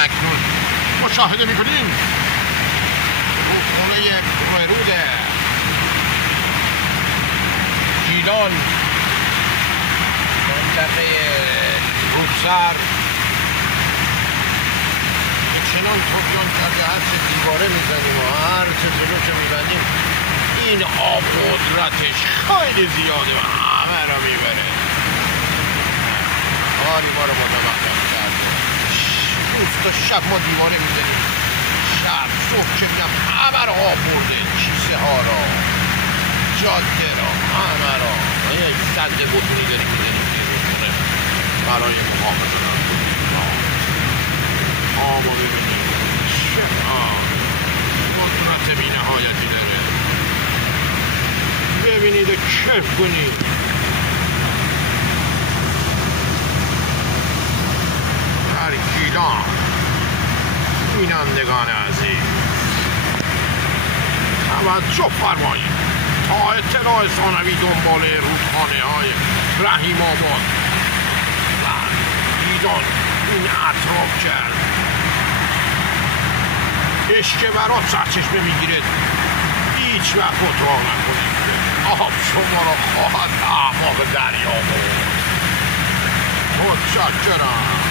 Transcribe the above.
همکنون مشاهده میکنیم رودخانه رویرود گیلان، منطقه رودسر که چنان طغیان کرده هر چه دیواره میزنیم و هر چه جلوشو میبندیم این آب قدرتش خیلی زیاده و همه را میبره. حالی ما رو متوقف کرده. روز تا شب ما دیواره میزنیم، شب صبح که میگم همه را آب برده، کیسه ها را، جاده را، همه را. یک سد بطونی داریم میزنیم بیرون کنه برای محافظت. آب رو ببینیم چه قدرت بی نهایتی داره. ببینید و کیف کنید. در گیلان بینندگان عزیز توجه فرمایید تا اطلاع ثانوی دنبال رودخانه های رحیم آباد و گیلان این اطراف کرد. عشق برات سرچشمه میگیرد، هیچ وقت اتراق نکنید. آب شما را خواهد اعماق دریا برد. متشکرم.